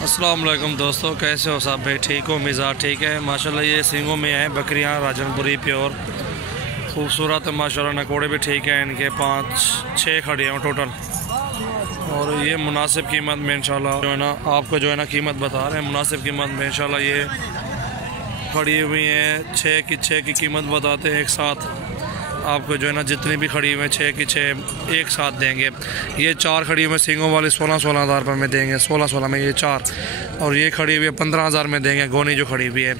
अस्सलाम वालेकुम दोस्तों, कैसे हो सब भाई? ठीक हो? मिजाज ठीक है माशाल्लाह। ये सींगों में है बकरियां राजनपुरी प्योर, खूबसूरत है माशाल्लाह। नकोड़े भी ठीक है इनके, 5-6 खड़े हैं टोटल। और ये मुनासिब कीमत में इंशाल्लाह जो है ना आपको जो है ना कीमत बता रहे हैं, मुनासिब कीमत में इंशाल्लाह। ये खड़ी हुई हैं 6 की कीमत बताते हैं एक साथ आपको जो है ना, जितनी भी खड़ी हुई हैं 6 की 6 एक साथ देंगे। ये 4 खड़ी हुई सींगों वाली 16-16 हज़ार रुपये में देंगे, 16-16 में ये 4। और ये खड़ी हुई है 15 हज़ार में देंगे, गोनी जो खड़ी हुई है।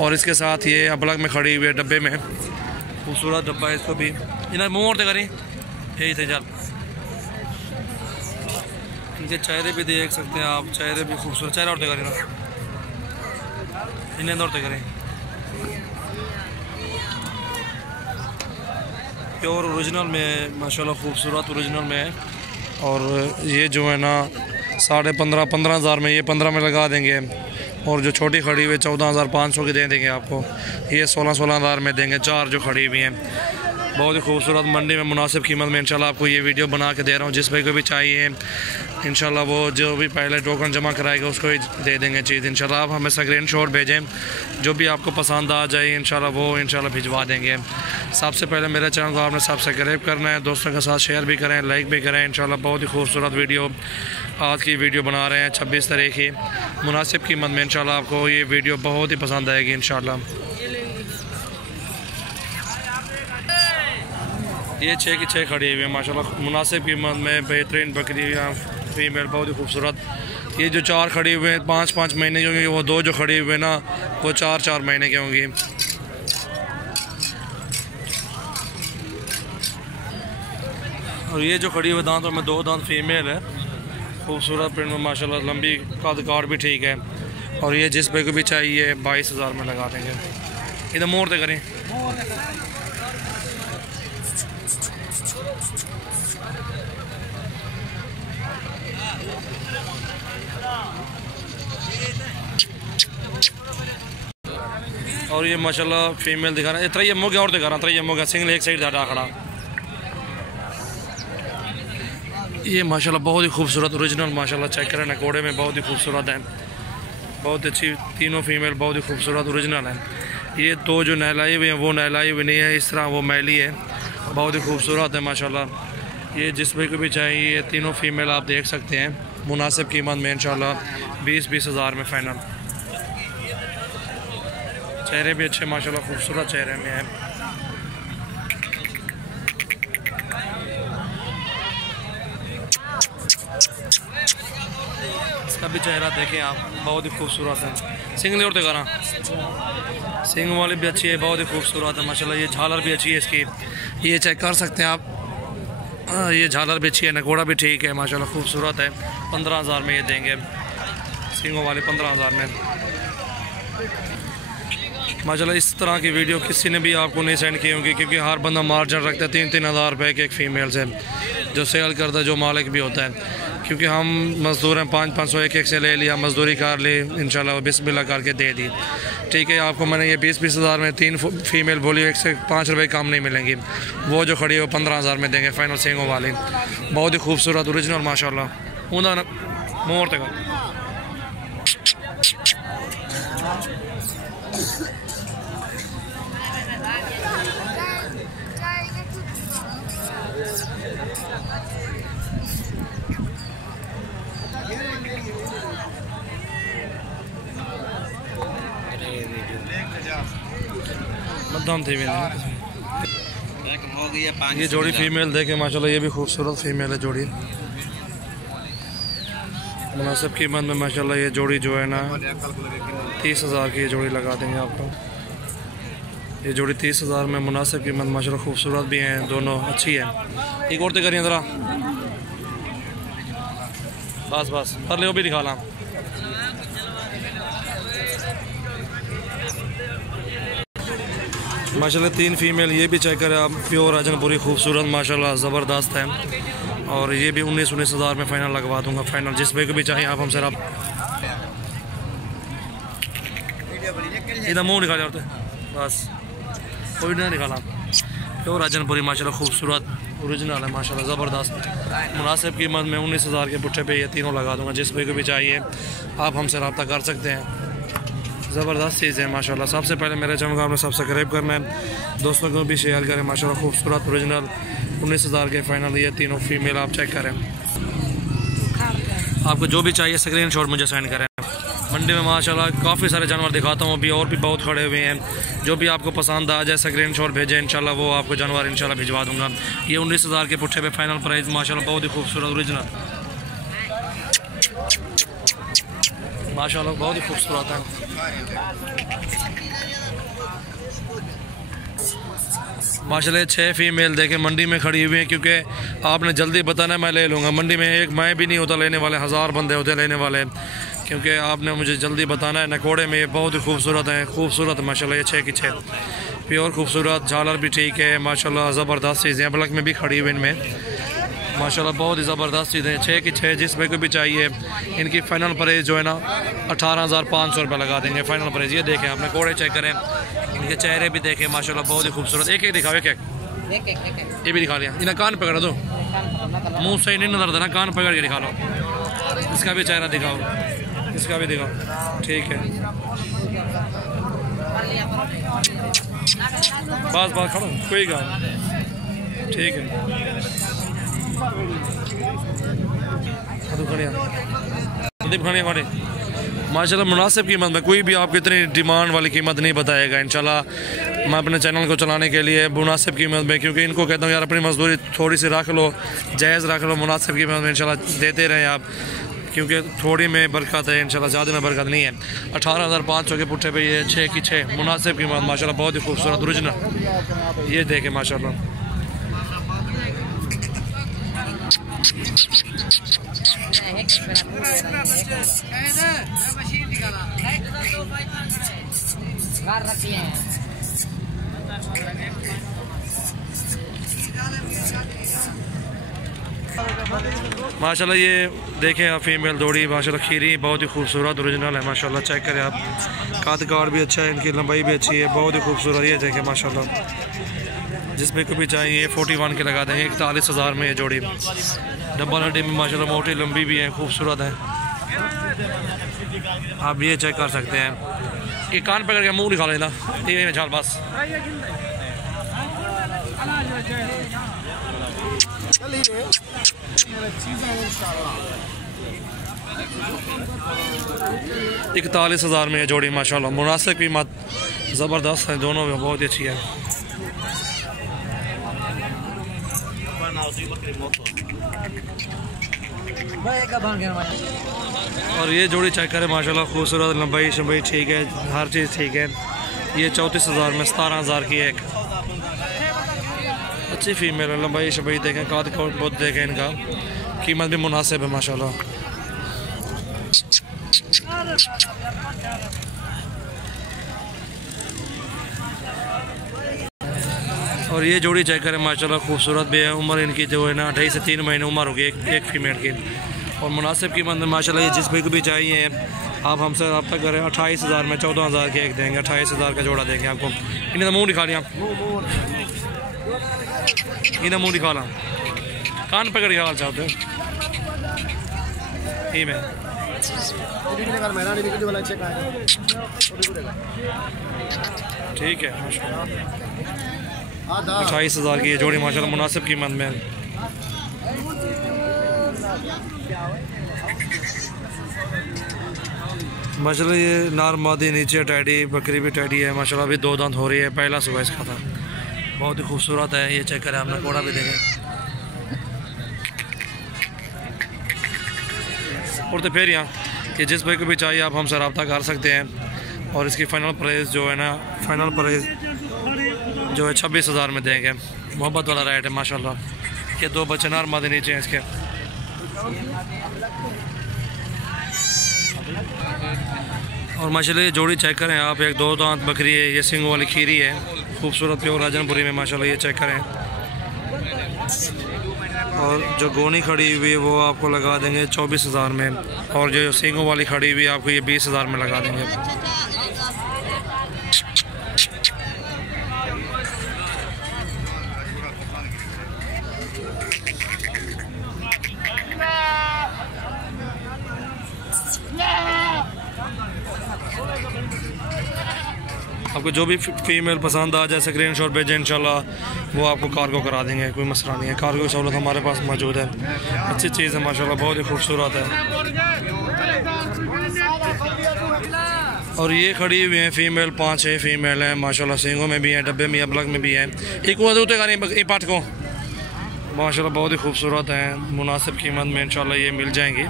और इसके साथ ये अबलग में खड़ी हुई है डब्बे में, खूबसूरत डब्बा है। इसको भी इन्हें मुँह औरते करें यही थे चल। इनके चेहरे भी देख सकते हैं आप, चेहरे भी खूबसूरत, चेहरा औरते करें ना, इन्हें औरते करें। प्योर ओरिजिनल में माशाल्लाह, खूबसूरत ओरिजिनल में है। और ये जो है ना 15.5 हज़ार में, ये 15 में लगा देंगे। और जो छोटी खड़ी हुई 14,500 की दे देंगे आपको। ये 16-16 हज़ार में देंगे 4 जो खड़ी हुई हैं। बहुत ही खूबसूरत मंडी में मुनासिब कीमत में इंशाल्लाह आपको ये वीडियो बना के दे रहा हूँ। जिस भाई को भी चाहिए इंशाल्लाह वो जो भी पहले टोकन जमा कराएगा उसको ही दे देंगे चीज़ इंशाल्लाह। आप हमें स्क्रीनशॉट भेजें, जो भी आपको पसंद आ जाए इंशाल्लाह वो इंशाल्लाह भिजवा देंगे। सबसे पहले मेरे चैनल को आपने सब्सक्राइब करना है, दोस्तों के साथ शेयर भी करें, लाइक भी करें इंशाल्लाह। बहुत ही खूबसूरत वीडियो आज की वीडियो बना रहे हैं 26 तारीख की, मुनासिब कीमत में इंशाल्लाह आपको ये वीडियो बहुत ही पसंद आएगी इंशाल्लाह। ये 6 की 6 खड़ी हुई है माशाल्लाह, मुनासिब कीमत में बेहतरीन बकरियाँ फीमेल, बहुत ही खूबसूरत। ये जो 4 खड़ी हुए हैं 5-5 महीने की होंगी, वो 2 जो खड़ी हुए ना वो 4-4 महीने की होंगी। और ये जो खड़ी हुई दांतों में 2 दांत फीमेल है, खूबसूरत प्रिंट में माशाल्लाह, लंबी कद भी ठीक है। और ये जिस भाई को भी चाहिए 22 हज़ार में लगा देंगे। इधर मोड़ते करें। और ये माशाल्लाह फीमेल दिखा रहा है, इतना यम्मो क्या और दिखा रहा है, यम्मो का सिंगल एक साइड डाटा खड़ा। ये माशाल्लाह बहुत ही खूबसूरत ओरिजिनल माशाल्लाह, चेक करें नकोड़े में बहुत ही खूबसूरत है, बहुत अच्छी। तीनों फीमेल बहुत ही खूबसूरत ओरिजिनल है। ये 2 जो नहलाई हुई हैं वो नहलाई हुई नहीं है, इस तरह वो मैली है, बहुत ही खूबसूरत है माशाल्लाह। ये जिस भाई को भी चाहिए ये तीनों फीमेल आप देख सकते हैं, मुनासिब कीमत में इंशाल्लाह 20-20 हज़ार में फ़ाइनल। चेहरे भी अच्छे माशाल्लाह, खूबसूरत चेहरे में है। इसका भी चेहरा देखें आप, बहुत ही खूबसूरत है। सिंगल और दिखा रहा, सिंग वाली भी अच्छी है, बहुत ही खूबसूरत है माशाल्लाह। ये झालर भी अच्छी है इसकी, ये चेक कर सकते हैं आप। ये झालर भी अच्छी है, नकोड़ा भी ठीक है माशाल्लाह, खूबसूरत है। 15 हज़ार में ये देंगे, सिंगों वाले 15 हज़ार में माशाल्लाह। इस तरह की वीडियो किसी ने भी आपको नहीं सेंड की होंगी, क्योंकि हर बंदा मार्जिन रखता है 3-3 हज़ार रुपये एक फीमेल से, जो सेल करता है, जो मालिक भी होता है। क्योंकि हम मज़दूर हैं, 500-500 एक से ले लिया, मज़दूरी कर ली इंशाल्लाह, बिस्मिल्लाह करके दे दी। ठीक है, आपको मैंने ये 20-20 हज़ार में 3 फीमेल बोली, 1 से 5 रुपये कम नहीं मिलेंगी। वो जो खड़ी है वो 15 हज़ार में देंगे फ़ाइनल, सिंगों वाली, बहुत ही खूबसूरत ओरिजिनल माशाल्लाह। ऊँधा मोर तक मध्यम थी। ये जोड़ी फीमेल देखे माशाल्लाह, ये भी खूबसूरत फीमेल है जोड़ी, मुनासिब कीमत में माशाल्लाह। ये जोड़ी जो है ना 30 हज़ार की ये जोड़ी लगा देंगे आपको। ये जोड़ी 30 हज़ार में मुनासिब कीमत माशाल्लाह, खूबसूरत भी हैं दोनों, अच्छी है। एक और करिए ज़रा, बस कर ले, वो भी दिखा ला। माशाल्लाह 3 फीमेल, ये भी चेक करें आप, प्योर राजनपुरी खूबसूरत माशाल्लाह, ज़बरदस्त है। और ये भी 19-19 हज़ार में फ़ाइनल लगवा दूंगा फ़ाइनल। जिस भाई को भी चाहिए आप हमसे आप इधर मुँह निकाले, बस कोई नहीं निकाला। प्योर राजनपुरी माशाल्लाह, खूबसूरत ओरिजिनल है माशाल्लाह, ज़बरदस्त। मुनासिब कीमत में 19,000 के पुट्ठे पे ये तीनों लगा दूँगा। जिस भाई को भी चाहिए आप हमसे रब्ता कर सकते हैं। ज़बरदस्त चीज़ है माशाल्लाह। सबसे पहले मेरे चैनल को आपने सब्सक्राइब करना है, दोस्तों को भी शेयर करें। माशाल्लाह खूबसूरत ओरिजिनल 19,000 के फाइनल ये तीनों फीमेल आप चेक करें। आपको जो भी चाहिए स्क्रीनशॉट मुझे सेंड करें। मंडी में माशाल्लाह काफ़ी सारे जानवर दिखाता हूँ अभी, और भी बहुत खड़े हुए हैं। जो भी आपको पसंद आ जाए स्क्रीनशॉट भेजें, इंशाल्लाह वो आपको जानवर इंशाल्लाह भिजवा दूँगा। ये 19,000 के पुट्ठे पे फाइनल प्राइस माशाल्लाह, बहुत ही खूबसूरत ओरिजिनल माशाल्लाह, बहुत ही खूबसूरत है। माशाल्लाह 6 फीमेल देखें मंडी में खड़ी हुई हैं, क्योंकि आपने जल्दी बताना मैं ले लूँगा। मंडी में एक मैं भी नहीं होता लेने वाले, 1000 बंदे होते लेने वाले, क्योंकि आपने मुझे जल्दी बताना है। नकोड़े में ये बहुत ही खूबसूरत है, खूबसूरत माशाल्लाह। ये 6 की 6 प्योर खूबसूरत, झालर भी ठीक है माशाल्लाह, ज़बरदस्त चीज़ें। ब्लैक में भी खड़ी हुई इनमें माशाल्लाह, बहुत ही ज़बरदस्त चीज़ें। 6 की 6 जिस भाई को भी चाहिए। इनकी फ़ाइनल प्राइस जो है ना 18,500 रुपये लगा देंगे फ़ाइनल प्राइस। ये देखें आपने कोड़े चेक करें, इनके चेहरे भी देखें माशाल्लाह, बहुत ही खूबसूरत। एक एक दिखाओ, एक एक ये भी दिखा लिया। इन्हें कान पकड़ दो, मुँह से नहीं नजर देना, कान पकड़ के दिखा लो। इसका भी चेहरा दिखाओ, इसका भी दिखाओ, ठीक है। बस बस खड़ो, कोई गाँव ठीक है। माशाल्लाह मुनासिब कीमत में, कोई भी आपको इतनी डिमांड वाली कीमत नहीं बताएगा इंशाल्लाह। मैं अपने चैनल को चलाने के लिए मुनासिब कीमत में, क्योंकि इनको कहता हूँ यार अपनी मजदूरी थोड़ी सी रख लो, जायज़ रख लो। मुनासिब कीमत में इंशाल्लाह देते रहें आप, क्योंकि थोड़ी में बरकत है इंशाल्लाह, ज़्यादा में बरकत नहीं है। 18,500 के पुट्ठे पे ये 6 की 6 मुनासिब कीमत माशाल्लाह, बहुत ही खूबसूरत ओरिजिनल। ये देखें माशाल्लाह, माशाल्लाह। ये देखें आप फीमेल दौड़ी माशाल्लाह, खीरी बहुत ही खूबसूरत ओरिजिनल है माशाल्लाह। चेक करें आप, काद कार भी अच्छा है, इनकी लंबाई भी अच्छी है, बहुत ही खूबसूरत। ये देखें माशाल्लाह, जिस पे को भी चाहिए 41 के लगा देंगे। 41,000 में ये जोड़ी डबल हड्डी में माशाल्लाह, मोटी लंबी भी है, खूबसूरत है। आप ये चेक कर सकते हैं। ये कान पकड़ के मुंह दिखा लेना, ये में झाल बस। एक 41,000 में ये जोड़ी माशाल्लाह, मुनासिब कीमत, ज़बरदस्त है, दोनों में बहुत ही अच्छी है। और ये जोड़ी चेक करें माशाल्लाह, खूबसूरत, लंबाई शंबाई ठीक है, हर चीज़ ठीक है। ये 34,000 में 17,000 की एक अच्छी फीमेल है। लंबाई शंबाई देखें, काद बहुत देखें, इनका कीमत भी मुनासिब है माशाल्लाह। और ये जोड़ी चेक करें माशाल्लाह, खूबसूरत भी है। उम्र इनकी जो है ना 2.5 से 3 महीने उम्र होगी एक फीमेल की। और मुनासिब कीमत में माशाल्लाह, ये जिस भाई को भी चाहिए आप हमसे रब्ता करें। 28,000 में 14,000 के एक देंगे, 28,000 का जोड़ा देंगे आपको। इन्हें तो मुँह दिखा लिया, इन्हें मुँह दिखा ला, कान पकड़ के हाल चाहते में ठीक है माशाल्लाह। 28,000 की ये जोड़ी माशाल्लाह, मुनासिब कीमत में। माशाल्लाह ये नार मादी नीचे टैडी, बकरी भी टैडी है माशाल्लाह, अभी 2 दांत हो रही है, पहला सुबह इसका था। बहुत ही खूबसूरत है, ये चेक करें आपने, कोड़ा भी देखें। और तो फिर यहाँ कि जिस भाई को भी चाहिए आप हमसे रब्ता कर सकते हैं। और इसकी फ़ाइनल प्राइस जो है ना, फ़ाइनल प्राइस जो है 26,000 में देंगे। मोहब्बत वाला रेट है माशाल्लाह। ये 2 बच्चे नार मादे नीचे हैं इसके। और माशाल्लाह ये जोड़ी चेक करें आप, एक 2 दांत बकरी है, ये सिंगों वाली खीरी है, खूबसूरत प्योर राजनपुरी में माशाल्लाह। ये चेक करें। और जो गोनी खड़ी हुई है वो आपको लगा देंगे 24,000 में। और जो सिंगों वाली खड़ी हुई है आपको ये 20,000 में लगा देंगे। आपको जो भी फीमेल पसंद आ जाए स्क्रीनशॉट भेजें, इंशाल्लाह वो आपको कार्गो करा देंगे, कोई मसला नहीं है। कार्गो की सहूलत हमारे पास मौजूद है। अच्छी चीज़ है माशाल्लाह, बहुत ही खूबसूरत है। और ये खड़ी हुई हैं फीमेल, 5-6 फीमेल हैं माशाल्लाह, सींगों में भी हैं, डब्बे में ब्लग में भी हैं। एक पाठ को माशाल्लाह बहुत ही खूबसूरत हैं, मुनासिब कीमत में इंशाल्लाह ये मिल जाएंगी।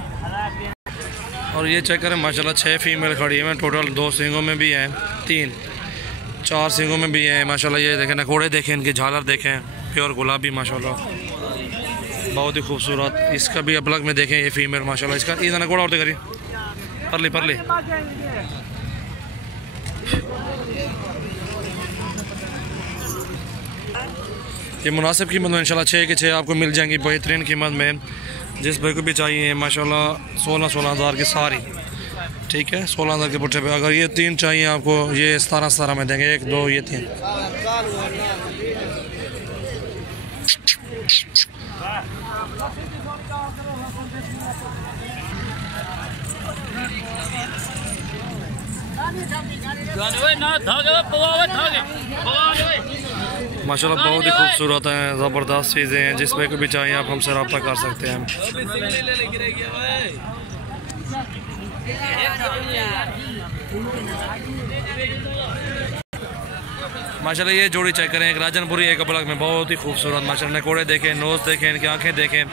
और ये चेक करें माशाल्लाह 6 फीमेल खड़ी हैं, टोटल 2 सींगों में भी हैं, 3-4 सींगों में भी हैं माशाल्लाह। ये देखें नकोड़े देखें, इनकी झालर देखें, प्योर गुलाबी माशाल्लाह, बहुत ही खूबसूरत। इसका भी ब्लग में देखें ये फीमेल माशाल्लाह, इसका ये नकोड़ा और करिए परली ये मुनासिब कीमत में इंशाल्लाह 6 के 6 आपको मिल जाएंगी बेहतरीन कीमत में। जिस भाई को भी चाहिए माशाल्लाह 16 हज़ार की सारी, ठीक है, 16 हज़ार के पुट्ठे पे। अगर ये 3 चाहिए आपको, ये 17 में देंगे, 1 2 ये 3। माशाल्लाह बहुत ही खूबसूरत हैं, ज़बरदस्त चीज़ें हैं। जिस पे को भी चाहिए आप हमसे रब्ता कर सकते हैं। माशाल्लाह ये जोड़ी चेक करें, एक राजनपुरी एक ब्लॉक में, बहुत ही खूबसूरत माशाल्लाह। नकोड़े देखें, नोज़ देखें, इनकी आँखें देखें,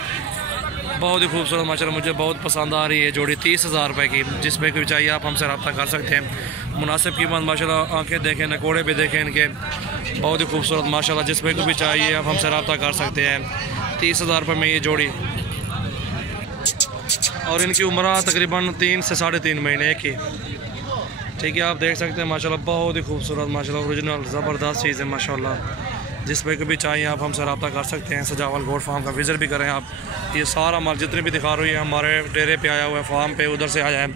बहुत ही खूबसूरत माशाल्लाह। मुझे बहुत पसंद आ रही है जोड़ी, 30,000 रुपये की। जिस पे भी चाहिए आप हमसे रब्ता कर सकते हैं, मुनासिब कीमत माशाल्लाह। आंखें देखें, नकोड़े भी देखें इनके, बहुत ही खूबसूरत माशाल्लाह। जिस पे भी चाहिए आप हमसे रब्ता कर सकते हैं। 30,000 रुपये में ये जोड़ी। और इनकी उम्र तकरीबन 3 से 3.5 महीने की, ठीक है, आप देख सकते हैं माशाल्लाह, बहुत ही खूबसूरत माशाल्लाह, ओरिजिनल ज़बरदस्त चीज़ है माशाल्लाह। जिस पे भी चाहिए आप हमसे रब्ता कर सकते हैं। सजावल गोट फार्म का विज़िट भी करें आप। ये सारा माल जितने भी दिखा रही है हमारे डेरे पे आया हुआ है, फार्म पे, उधर से आया है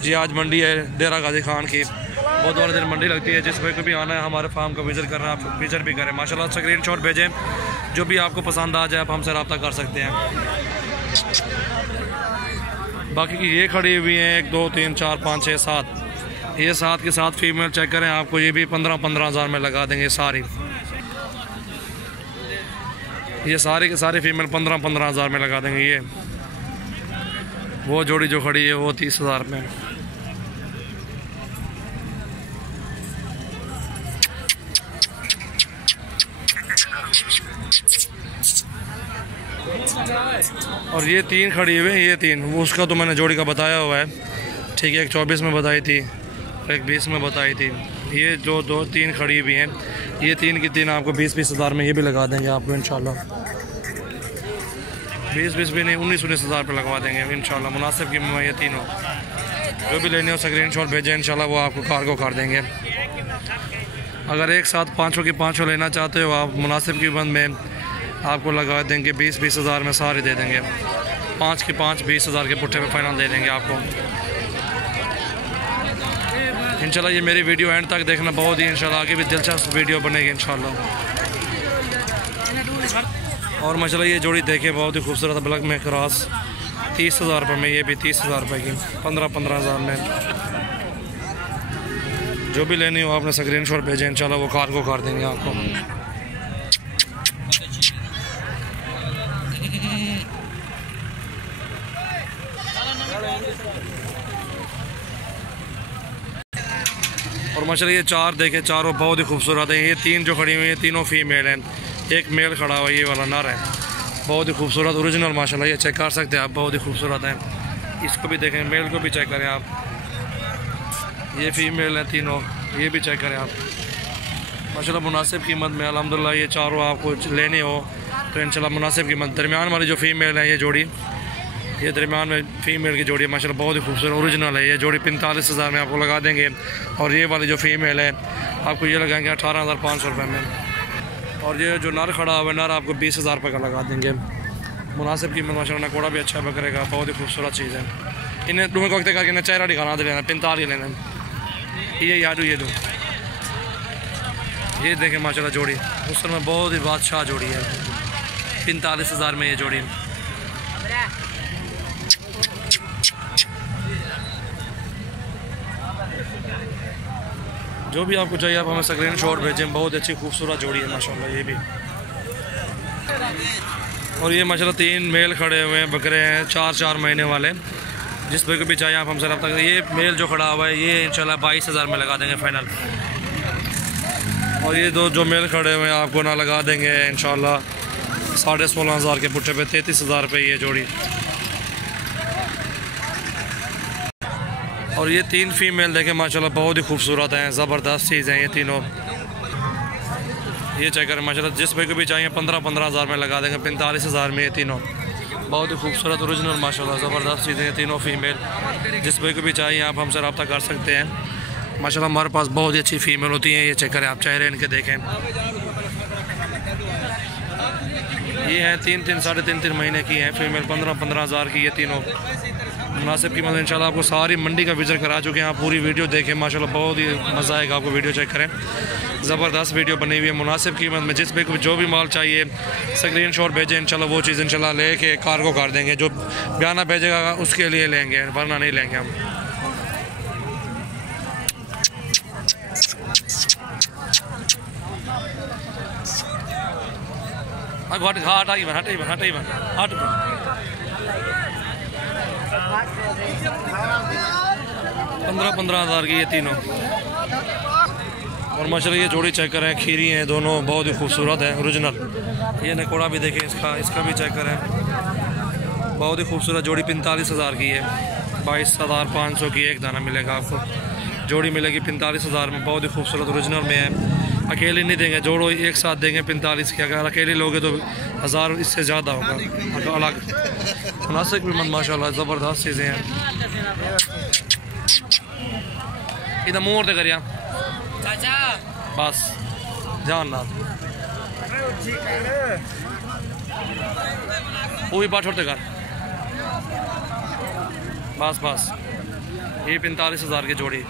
जी। आज मंडी है डेरा गाजी खान की, बहुत वाले दिन मंडी लगती है। जिस पे भी आना है हमारे फार्म का विज़िट करना, आप विज़िट भी करें माशाल्लाह। स्क्रीनशॉट भेजें, जो भी आपको पसंद आ जाए आप हमसे रब्ता कर सकते हैं। बाकी की ये खड़ी हुई हैं 1 2 3 4 5 6 7, ये 7 के 7 फीमेल चेक करें, आपको ये भी 15 हज़ार में लगा देंगे सारी। ये सारी के सारी फीमेल 15 हज़ार में लगा देंगे। ये वो जोड़ी जो खड़ी है वो 30,000 में। और ये 3 खड़ी हुई है, ये 3 वो उसका तो मैंने जोड़ी का बताया हुआ है, ठीक है। एक 24 में बताई थी, एक 20 में बताई थी। ये जो 2-3 खड़ी हुई हैं, ये 3 की 3 आपको 20 हज़ार में ये भी लगा देंगे आपको इंशाल्लाह। 20 भी नहीं, 19 हज़ार पे लगवा देंगे इंशाल्लाह। मुनासिब की ये तीनों, जो भी लेने हो स्क्रीनशॉट भेजें, इंशाल्लाह वो आपको कार्गो कर देंगे। अगर एक साथ 5 की 5 लेना चाहते हो आप, मुनासिब कीमत में आपको लगा देंगे 20 हज़ार में सारे दे देंगे। 5 की 5 20 हज़ार के पुट्ठे पे फाइनल दे देंगे आपको इंशाल्लाह। ये मेरी वीडियो एंड तक देखना, बहुत ही इंशाल्लाह आगे भी दिलचस्प वीडियो बनेगी इंशाल्लाह। और माशाल्लाह ये जोड़ी देखें, बहुत ही खूबसूरत ब्लैक में क्रॉस, 30,000 रुपये में, ये भी 30,000 रुपये की, 15 हज़ार में। जो भी लेनी हो आपने स्क्रीनशॉट भेजें, इंशाल्लाह वो कार्गो कर देंगे आपको। और माशाल्लाह ये 4 देखें, चारों बहुत ही खूबसूरत हैं। ये 3 जो खड़ी हुई हैं तीनों फीमेल हैं, एक मेल खड़ा हुआ है, ये वाला नर है, बहुत ही खूबसूरत ओरिजिनल माशाल्लाह। ये चेक कर सकते हैं आप, बहुत ही खूबसूरत है। इसको भी देखें, मेल को भी चेक करें आप, ये फीमेल है तीनों, ये भी चेक करें आप माशाल्लाह। मुनासिब कीमत में अल्हम्दुलिल्लाह ये चारों आपको लेने हो तो इंशाल्लाह मुनासिब कीमत। दरमियान वाली जो फीमेल है ये जोड़ी, ये दरमियान में फीमेल की जोड़ी है माशाल्लाह, बहुत ही खूबसूरत ओरिजिनल है। ये जोड़ी 45 हज़ार में आपको लगा देंगे। और ये वाली जो फीमेल है आपको ये लगाएंगे 18,500 रुपये में। और ये जो नर खड़ा हुआ है, नर आपको 20,000 रुपये का लगा देंगे। मुनासिब कीमत माशाल्लाह, नकोड़ा भी अच्छा बकरेगा, बहुत ही खूबसूरत चीज़ है। इन्हें तुम्हें वक्त करके इन्हें चेहरा दिखाना दे लेना, 45 लेना, ये याद ये दो। ये देखें माशाल्लाह जोड़ी, उस समय बहुत ही बादशाह जोड़ी है, 45 हज़ार में ये जोड़ी। जो भी आपको चाहिए आप हमें स्क्रीन शॉट भेजें। बहुत अच्छी खूबसूरत जोड़ी है माशाल्लाह ये भी। और ये माशाल्लाह 3 मेल खड़े हुए हैं, बकरे हैं 4 महीने वाले। जिस पे को भी चाहिए आप हमसे रब्ता करें। ये मेल जो खड़ा हुआ है ये इंशाल्लाह 22,000 में लगा देंगे फाइनल। और ये दो जो मेल खड़े हुए हैं आपको ना लगा देंगे इंशाल्लाह 16,500 के पुट्ठे पे 33,000 रुपये ये जोड़ी। और ये 3 फीमेल देखें माशाल्लाह बहुत ही खूबसूरत हैं, ज़बरदस्त चीज़ हैं ये तीनों। ये चेक करें माशाल्लाह जिस पे को भी चाहिए 15,000 में लगा देंगे 45,000 में ये तीनों। बहुत ही खूबसूरत ओरिजिनल माशाल्लाह ज़बरदस्त चीज़ें हैं तीनों फीमेल। जिस पे को भी चाहिए आप हमसे रब्ता कर सकते हैं। माशाल्लाह हमारे पास बहुत ही अच्छी फीमेल होती हैं। ये चेक करें आप चेहरे इनके देखें। ये हैं 3 साढ़े 3 महीने की हैं फीमेल। 15,000 की ये तीनों मुनासिब कीमत। इंशाल्लाह आपको सारी मंडी का विज़िट करा चुके हैं। आप पूरी वीडियो देखें माशाल्लाह बहुत ही मज़ा आएगा आपको। वीडियो चेक करें, ज़बरदस्त वीडियो बनी हुई है मुनासिब कीमत में। जिस पे जो भी माल चाहिए स्क्रीन शॉट भेजें इंशाल्लाह वो चीज़ इंशाल्लाह लेके कार्गो कर देंगे। जो बयाना भेजेगा उसके लिए लेंगे, वरना नहीं लेंगे हम। हट 15,000 की ये तीनों। और माशाल्लाह ये जोड़ी चेक करें, खीरी हैं दोनों, बहुत ही खूबसूरत है ओरिजिनल। ये नकोड़ा भी देखें इसका भी चेक करें, बहुत ही खूबसूरत जोड़ी। 45,000 की है। 22,500 की एक दाना मिलेगा आपको। जोड़ी मिलेगी 45,000 में, बहुत ही खूबसूरत ओरिजिनल में है। अकेले नहीं देंगे, जोड़ो एक साथ देंगे 45 की। अगर अकेले लोगे तो 1000 इससे ज़्यादा होगा अलग। मुनासिब भी मन माशाल्लाह ज़बरदस्त चीज़ें हैं। इधर मुँह और करिया बस जान ना वो भी बात छोड़ते कर बस। ये 45,000 की जोड़ी।